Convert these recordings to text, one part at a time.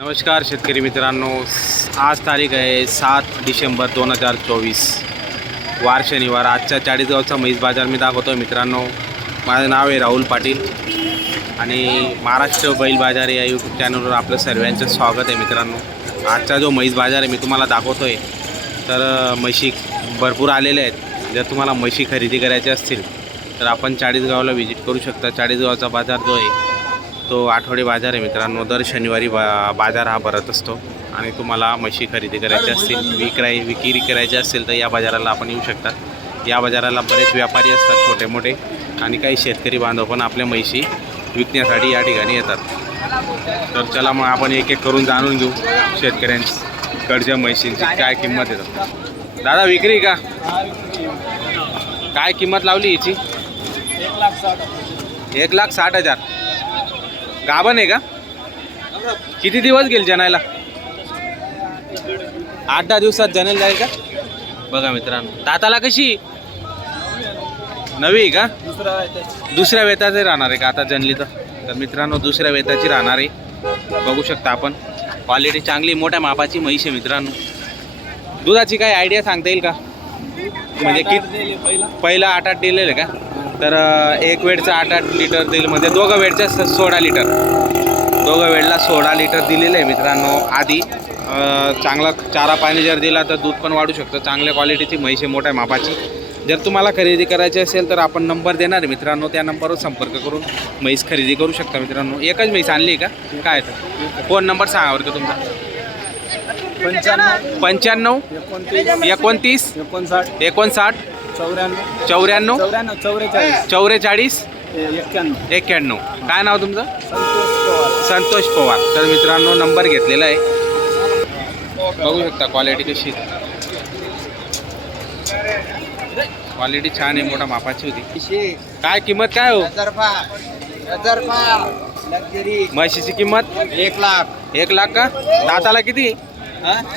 नमस्कार शेतकरी मित्रांनो. आज तारीख आहे सात डिसेंबर दोन हजार चोवीस. वार शनिवार. आजच्या चाळीसगावचा म्हैस बाजार मी दाखवतो मित्रांनो. माझं नाव आहे राहुल पाटील. आणि महाराष्ट्र बैल बाजार या यूट्यूब चॅनलवर आपलं सर्वांचं स्वागत आहे मित्रांनो. आजचा जो म्हैस बाजार आहे मी तुम्हाला दाखवतो आहे तर म्हशी भरपूर आलेले आहेत. जर तुम्हाला म्हशी खरेदी करायचे असतील तर आपण चाळीसगावला व्हिजिट करू शकता. चाळीसगावचा बाजार जो आहे तो आठवडे बाजार आहे मित्रांनो. दर शनिवारी बा बाजार हा भरत असतो. आणि तुम्हाला म्हशी खरेदी करायची असतील विक्राय विक्री करायची असेल तर या बाजाराला आपण येऊ शकता. या बाजाराला बरेच व्यापारी असतात छोटे मोठे आणि काही शेतकरी बांधव पण आपल्या म्हशी विकण्यासाठी या ठिकाणी येतात. तर चला मग आपण एक एक करून जाणून घेऊ शेतकऱ्यांकडच्या म्हशींची काय किंमत येतात दादा विक्री का? काय किंमत लावली याची एक लाख साठ हजार. गाभण आहे का? किती दिवस गेल जनायला? आठ दहा दिवसात जनेल जाईल का? बघा मित्रांनो दाताला कशी? नवी का? दुसऱ्या वेताचे राहणार आहे का? आता जनली तर. तर मित्रांनो दुसऱ्या वेताची राहणार आहे. बघू शकता आपण. क्वालिटी चांगली मोठ्या मापाची म्हैस आहे मित्रांनो. दुधाची काय आयडिया सांगता येईल का? म्हणजे किती पहिला. आठ आठ दिलेलं आहे का? तर एक वेळचं आठ आठ लिटर दिलं म्हणजे दोघं वेळचं स- सोळा लिटर. दोघं वेळला सोळा लिटर दिलेलं आहे मित्रांनो आधी. चांगला चारा पाणी जर दिला तर दूध पण वाढू शकतं. चांगल्या क्वालिटीची म्हैस आहे मोठ्या मापाची. जर तुम्हाला खरेदी करायची असेल तर आपण नंबर देणार आहे मित्रांनो. त्या नंबरवर संपर्क करून म्हैस खरेदी करू शकता मित्रांनो. एकच म्हैस आणली आहे का? काय तर. फोन नंबर सांगा बरं का तुमचा. पंच्याण्णव. पंच्याण्णव एकोणतीस एकोणतीस एकोणसाठ. एकोणसाठ. चौऱ्याण्णव. चौऱ्याण्णव? चौऱ्याण्णव चौवेचाळीस चौवेचाळीस एक्क्याण्णव. एक्क्याण्णव. काय नाव तुमचं? संतोष पवार. संतोष पवार. तर मित्रांनो नंबर घेतलेला आहे. बघू शकता क्वालिटी कशी. क्वालिटी छान आहे मोठा मापाची होती. काय किंमत काय हो? लक्झरी. म्हशीची किंमत? एक लाख. एक लाख का? दाताला किती?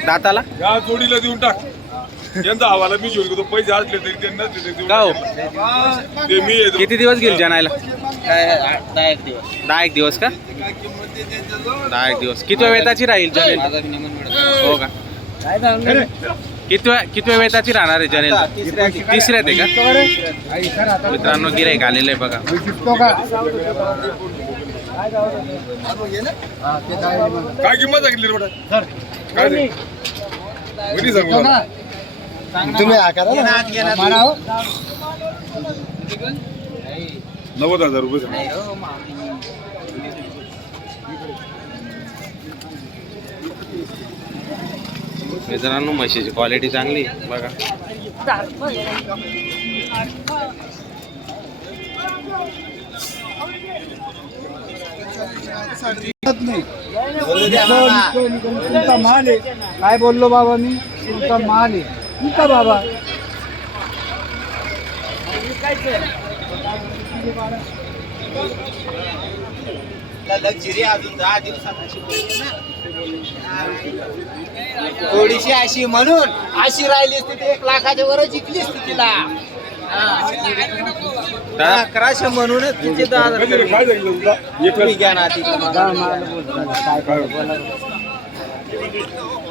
दाताला? या जोडीला देऊन टाक. यांचा हवाला मी घेऊन घेतो पैसे असले तरी का हो. ते मी येतो. किती दिवस गेल जनायला दहा एक दिवस. दहा एक दिवस का? दहा एक दिवस. कितव्या वेताची राहील जनेल? हो का? कितव्या कितव्या वेताची राहणार आहे जनेल? तिसऱ्यात आहे का? मित्रांनो गिराईक आलेलं आहे बघा. काय किंमत सांगितली रे बेटा? काय ते? सांगू मला? तुम्ही आकारा नव्वद हजार रुपये सांग मित्रांनो म्हशीची क्वालिटी चांगली आहे, बघा. तुमचा माल आहे काय बोललो बाबा मी? तुमचा माल आहे. तुमचा बाबा. लक्झरी अजून दहा दिवसात थोडीशी अशी म्हणून अशी राहिली असती ती एक लाखाच्या वर जिंकली असती तिला. अकराशे म्हणूनच तिचे दहा हजार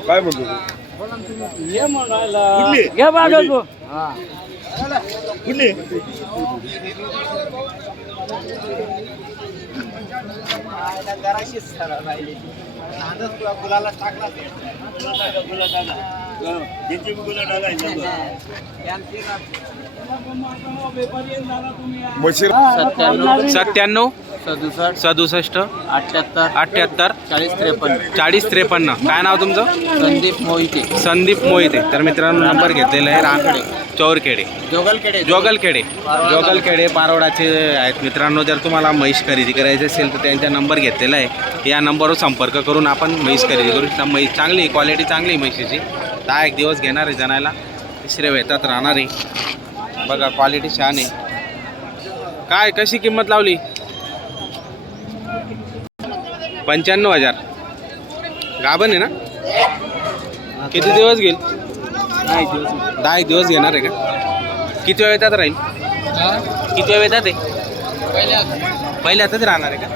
काय ते- सांगितलं तुला एक तुम्ही घ्या? घ्या बाबा तू. कुठली आयला जराशीच सरळ राहिली म्हशी सत्त्याण्णव. सदुसष्ट. सदुसष्ट? अठ्याहत्तर अठ्ठ्याहत्तर चाळीस त्रेपन्न. चाळीस त्रेपन्न. काय नाव तुमचं? संदीप मोहिते. संदीप मोहिते. तर मित्रांनो नंबर घेतलेला आहे रामखेडे चौरखेडे. जोगलखेडे. जोगलखेडे. जोगलखेडे पारोडाचे आहेत. मित्रांनो जर तुम्हाला म्हैस खरेदी करायची असेल तर त्यांचा नंबर घेतलेला आहे. या नंबरवर संपर्क करून आपण म्हैस खरेदी करू म्हैस चांगली क्वालिटी चांगली म्हशीची. दहा एक दिवस घेणार आहे जणायला तिसऱ्या वेतात राहणार आहे. बघा क्वालिटी छान आहे. काय कशी किंमत लावली? पंच्याण्णव हजार. गाभण आहे ना? किती दिवस घेईल? दहा एक दिवस घेणार आहे का? किती वेळ येतात राहील? किती वेळ येतात आहे पहिल्यातच राहणार आहे का?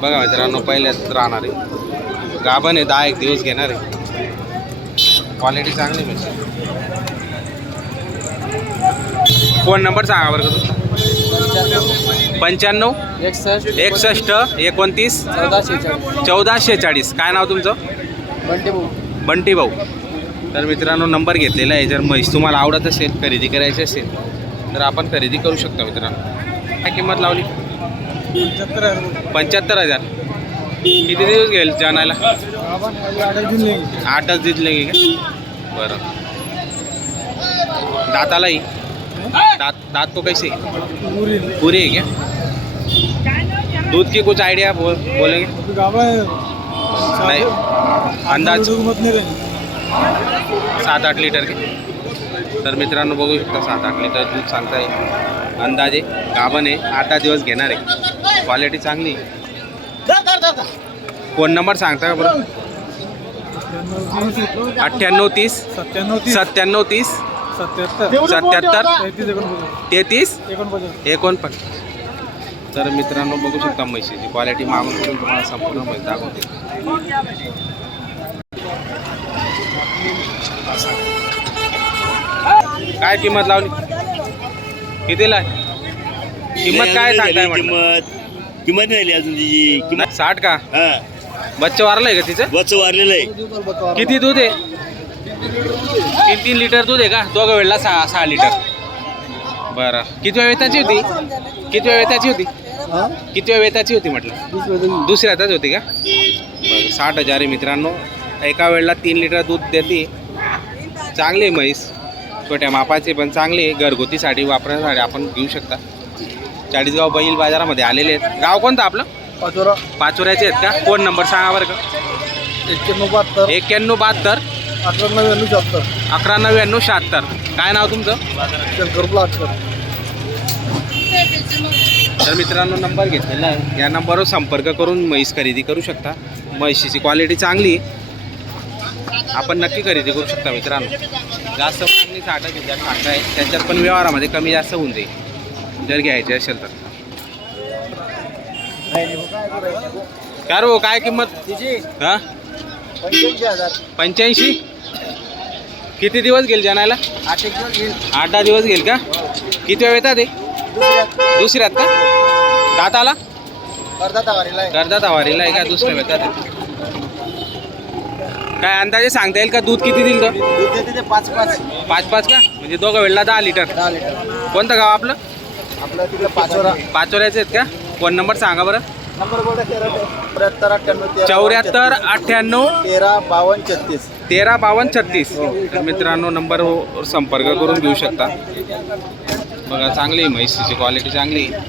बघा मित्रांनो पहिल्यात राहणार आहे. गाभण आहे दहा एक दिवस घेणार आहे. क्वालिटी चांगली मिळते फोन नंबर सांगा बरं का तुमचा. पंच्याण्णव. एकसष्ट. एकसष्ट एकोणतीस चौदाशे चौदा शेहेचाळीस काय नाव तुमचं? बंटे भाऊ. बंटी भाऊ. तर मित्रांनो नंबर घेतलेला आहे. जर म्हैस तुम्हाला आवडत असेल खरेदी करायची असेल तर आपण खरेदी करू शकता मित्रांनो. काय किंमत लावली? पंच्याहत्तर हजार. किती दिवस घेईल जाणायला? आठच का? बरं. दातालाही? दात को कैसे? पूरी है क्या? दूध की कुछ आइडिया बोल बोलेंगे? नहीं। अंदाज? सात आठ लिटर के। तर मित्रांनो बघू शकता सात आठ लिटर दूध सांगता येईल. अंदाजे गाभण आहे. आठ दहा दिवस घेणार आहे. क्वालिटी चांगली. फोन नंबर सांगता का बरं? अठ्ठ्याण्णव तीस. सत्त्याण्णव सत्त्याण्णव तीस. सत्याहत्तर. तेहतीस एकोणपन्नास. तर मित्रांनो बघू शकता म्हशीची क्वालिटी मागून करून तुम्हाला संपूर्ण म्हैस दाखवते. काय किंमत लावली? कितीला? किंमत काय सांगताय किंमत किंमत नाही अजून तिची. किंमत साठ का? हा. बच्चा वारलंय का तिचं? वच वारलेलं आहे. किती दूध आहे? तीन तीन लिटर दूध आहे का? दोघं वेळेला सहा सहा लिटर बरं. किती वेळ वेताची होती? किती वेळ वेताची होती? किती वेळ वेताची होती म्हटलं? दुसऱ्यातच होती का? बरं साठ हजार आहे मित्रांनो. एका वेळेला तीन लिटर दूध देते. चांगली म्हैस. छोट्या मापाचे पण चांगली आहे. घरगुतीसाठी वापरण्यासाठी आपण घेऊ शकता. चाळीसगाव बैल बाजारामध्ये आलेले आहेत. गाव कोणतं आपलं? पाचोरा. पाचोऱ्याचे आहेत का? फोन नंबर सांगा बरं का? एक्क्याण्णव बहात्तर. एक्क्याण्णव बहात्तर. अठरा नव्याण्णव शहात्तर. अकरा नव्याण्णव शहात्तर. काय नाव तुमचं? शंकरपुला अठरा तर मित्रांनो नंबर घेतलेला आहे. या नंबरवर संपर्क करून म्हैस खरेदी करू शकता. म्हैशीची क्वालिटी चांगली. आहे. आपण नक्की खरेदी करू शकता मित्रांनो. जास्त मागणी साठ हजार सांगताय त्याच्यात पण व्यवहारामध्ये कमी जास्त होऊन जाईल. जर घ्यायचे असेल तर. काय रो काय किंमत? हा? पंच्याऐंशी हजार. पंच्याऐंशी? किती दिवस गेल जाणायला आठ एक दिवस घेईल. आठ दहा दिवस गेल का? किती वेळ येतात ते दुसऱ्यात. का? दाताला? अर्धा तवारीला आहे. का? दुसऱ्या वेळात काय अंदाजे सांगता येईल का? दूध किती दिल तर दूध देते ते पाच पाच. पाच पाच का? म्हणजे दोघं वेळेला दहा लिटर. दहा लिटर. कोणतं गाव आपलं? आपलं तिकडं पाचोरा. पाचोऱ्याचे आहेत का? फोन नंबर सांगा बरं. नंबर चौऱ्याहत्तर अठ्ठ्याण्णव तेरा चौऱ्याहत्तर अठ्ठ्याण्णव. तेरा बावन्न छत्तीस. तेरा बावन्न छत्तीस. तर मित्रांनो नंबरवर संपर्क करून घेऊ शकता. बघा चांगली आहे म्हैसीची क्वालिटी चांगली आहे.